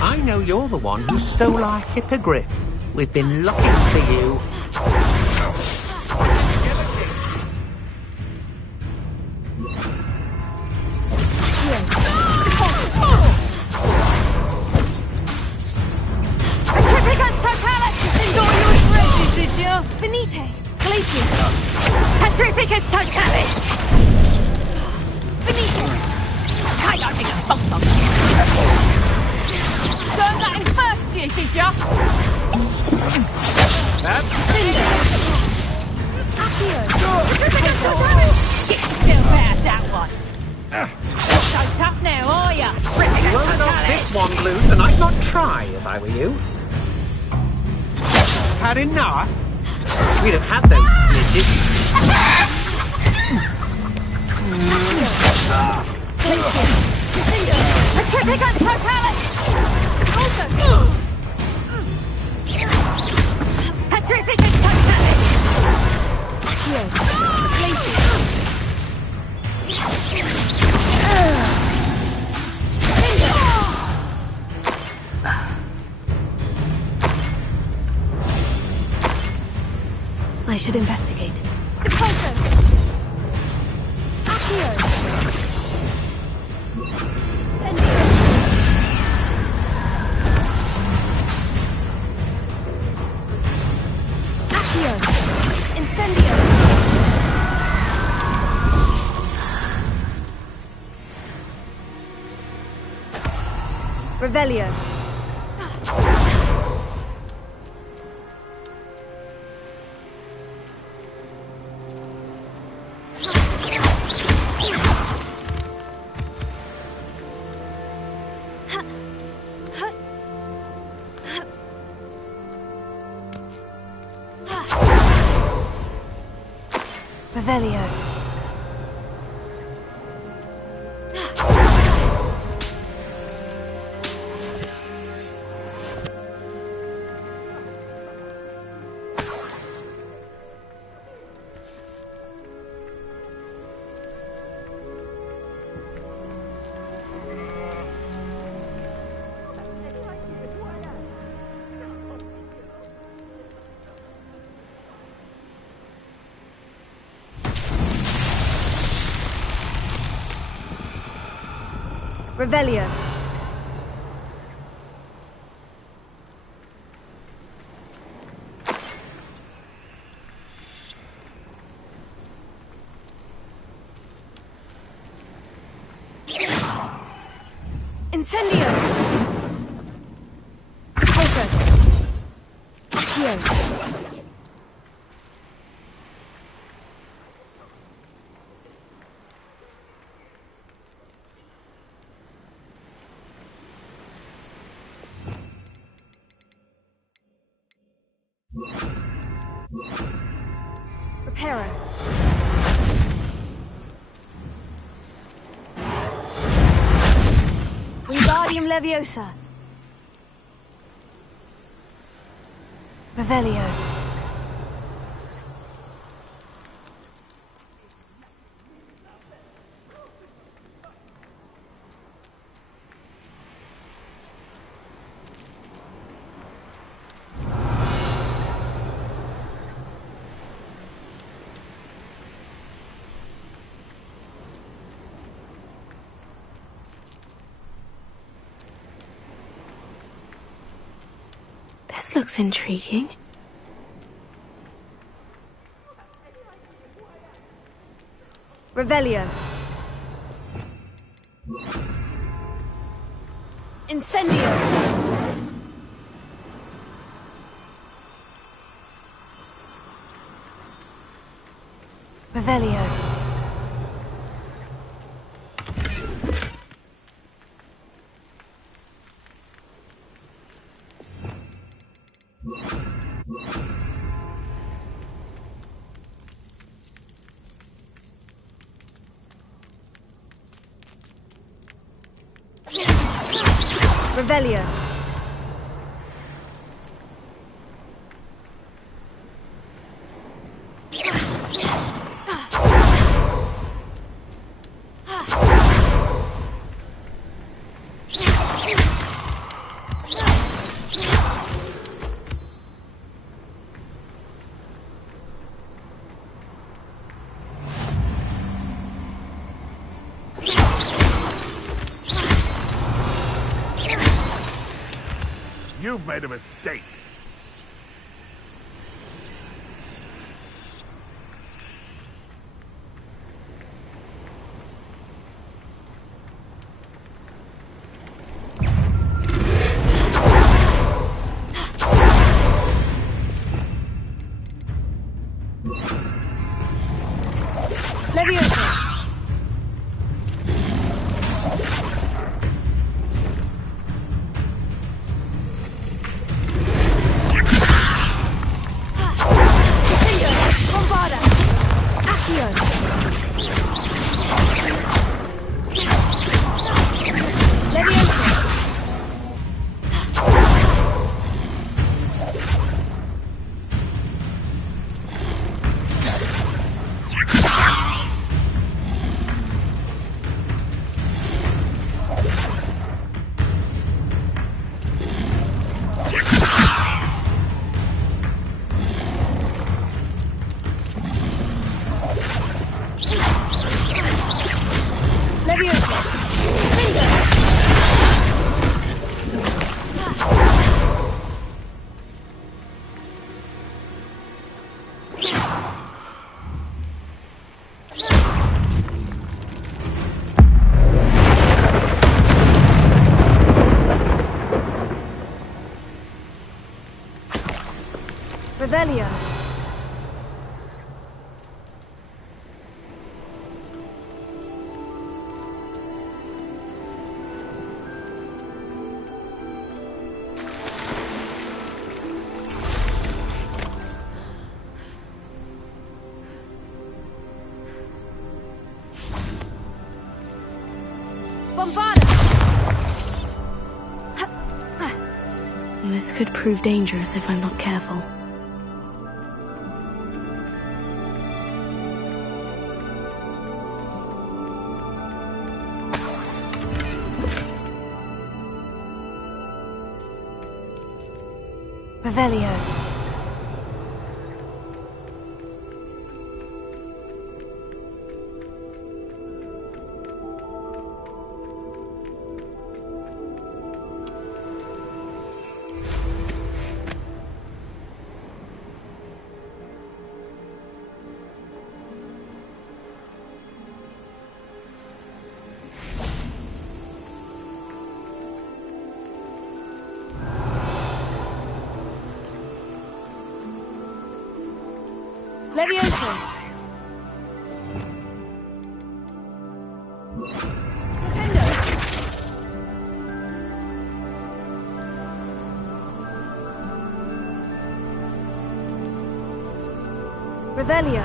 I know you're the one who stole our hippogriff. We've been looking for you. Finite! Glacius! Petrificus totalis! Finite! Highlighting a box on learned that in first year, did ya? Accio! Get yourself out of that one! Not so tough now, are ya? You won't knock this one loose, and I'd not try if I were you. Had enough? We'd have had those snitches. Petrificus totalis! Petrificus totalis! Accio! Glacius! I should investigate. Depulso! Accio! Sendio! Accio! Incendio! Revelio! Revelio. Revelio. Incendio. Closer. Accio. Reparo. Wingardium Leviosa. Revelio. This looks intriguing. Revelio. Incendio. Revelio. Revelio. You've made a mistake. Leviosa. Revelio. Bombarda! This could prove dangerous if I'm not careful. Revelio. Leviosa. Revelio.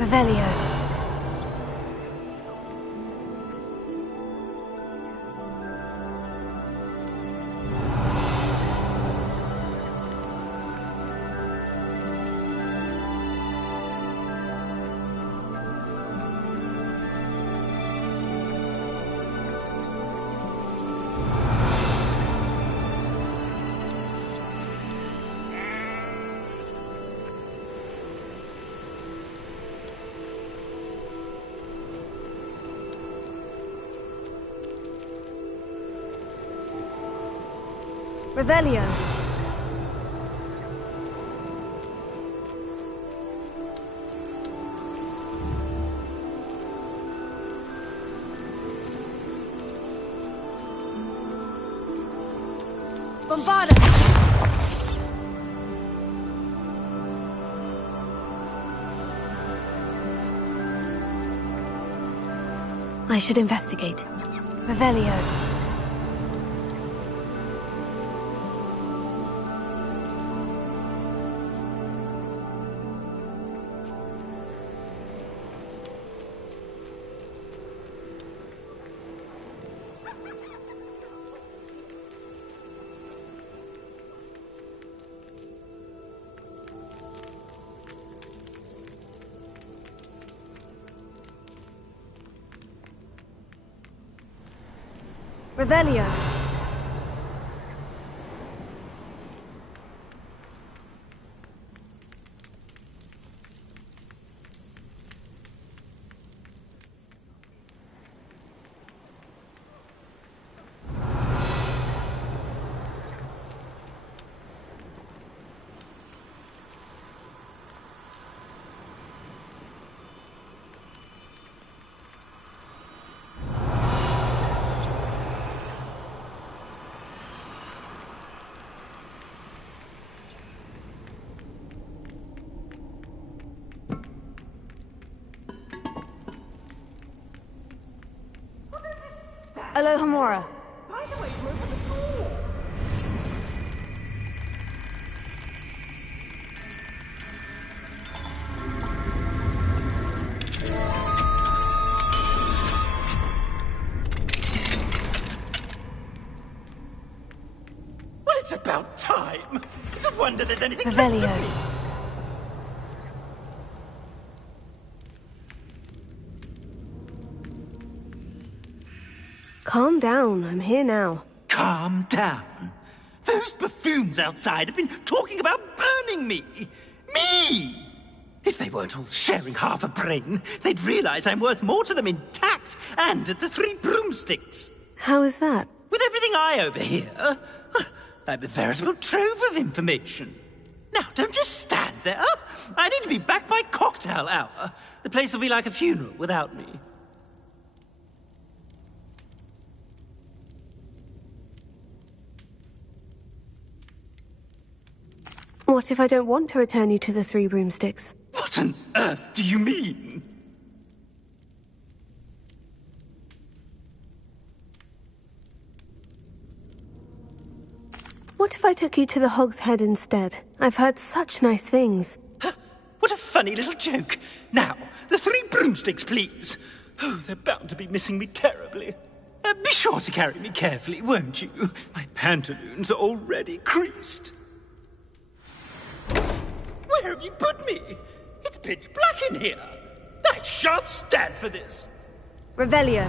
Revelio. Revelio. Bombarda! I should investigate. Revelio. Revelio. Alohomora. Well, it's about time. It's a wonder there's anything Revelio. left of me. Calm down, I'm here now. Calm down. Those buffoons outside have been talking about burning me. Me! If they weren't all sharing half a brain, they'd realize I'm worth more to them intact and at the Three Broomsticks. How is that? With everything I overhear, I'm a veritable trove of information. Now, don't just stand there. I need to be back by cocktail hour. The place will be like a funeral without me. What if I don't want to return you to the Three Broomsticks? What on earth do you mean? What if I took you to the Hog's Head instead? I've heard such nice things. What a funny little joke. Now, the Three Broomsticks, please. Oh, they're bound to be missing me terribly. Be sure to carry me carefully, won't you? My pantaloons are already creased. Where have you put me? It's pitch black in here. I shan't stand for this. Revelio.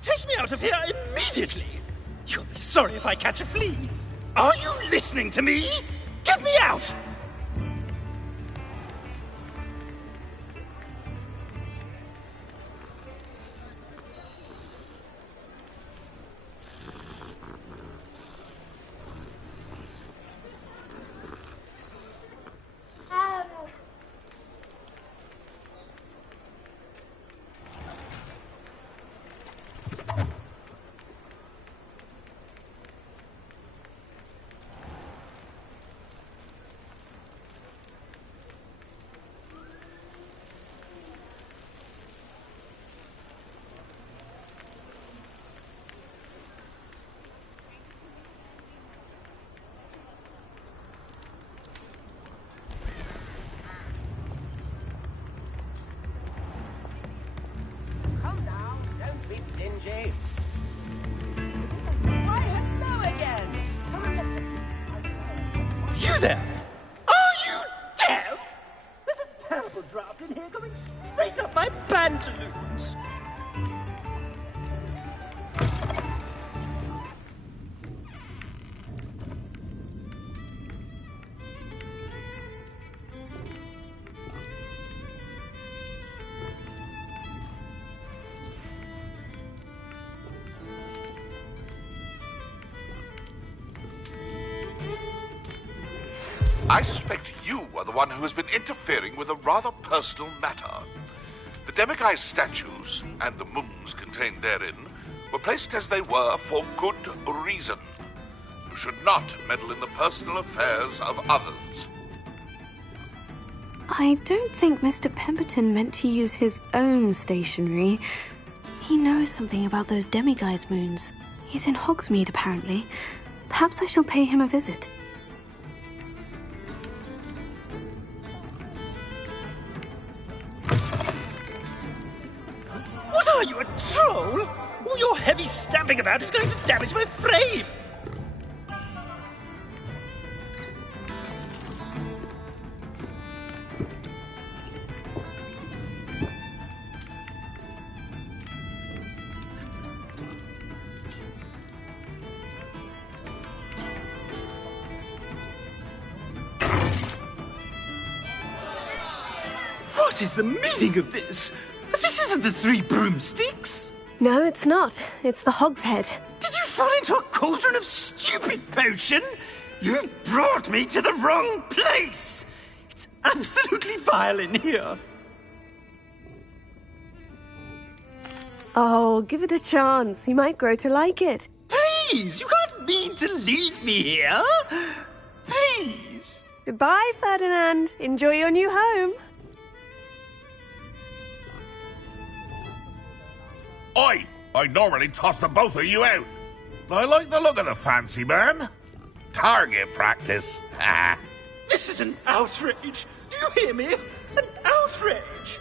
Take me out of here immediately! You'll be sorry if I catch a flea. Are you listening to me? Get me out! You there! Are you deaf? There's a terrible draft in here coming straight up my pantaloons. I suspect you are the one who has been interfering with a rather personal matter. The demiguise statues and the moons contained therein were placed as they were for good reason. You should not meddle in the personal affairs of others. I don't think Mr. Pemberton meant to use his own stationery. He knows something about those demiguise moons. He's in Hogsmeade, apparently. Perhaps I shall pay him a visit. What are you, a troll? All your heavy stamping about is going to damage my frame. What is the meaning of this? This isn't the Three Broomsticks. No, it's not. It's the Hogshead. Did you fall into a cauldron of stupid potion? You've brought me to the wrong place. It's absolutely vile in here. Oh, give it a chance. You might grow to like it. Please, you can't mean to leave me here. Please. Goodbye, Ferdinand. Enjoy your new home. I normally toss the both of you out. I like the look of the fancy man. Target practice. This is an outrage. Do you hear me? An outrage.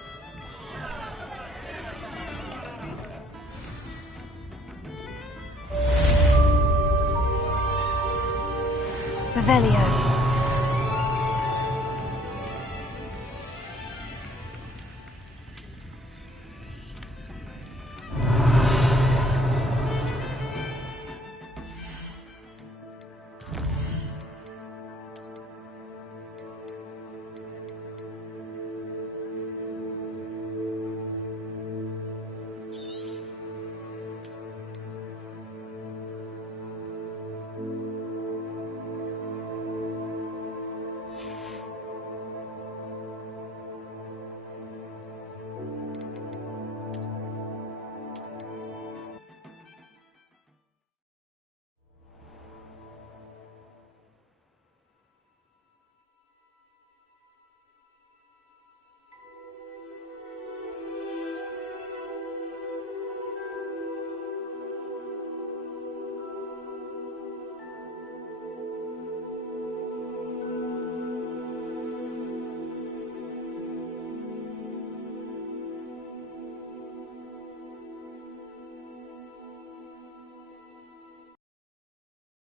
Revelio.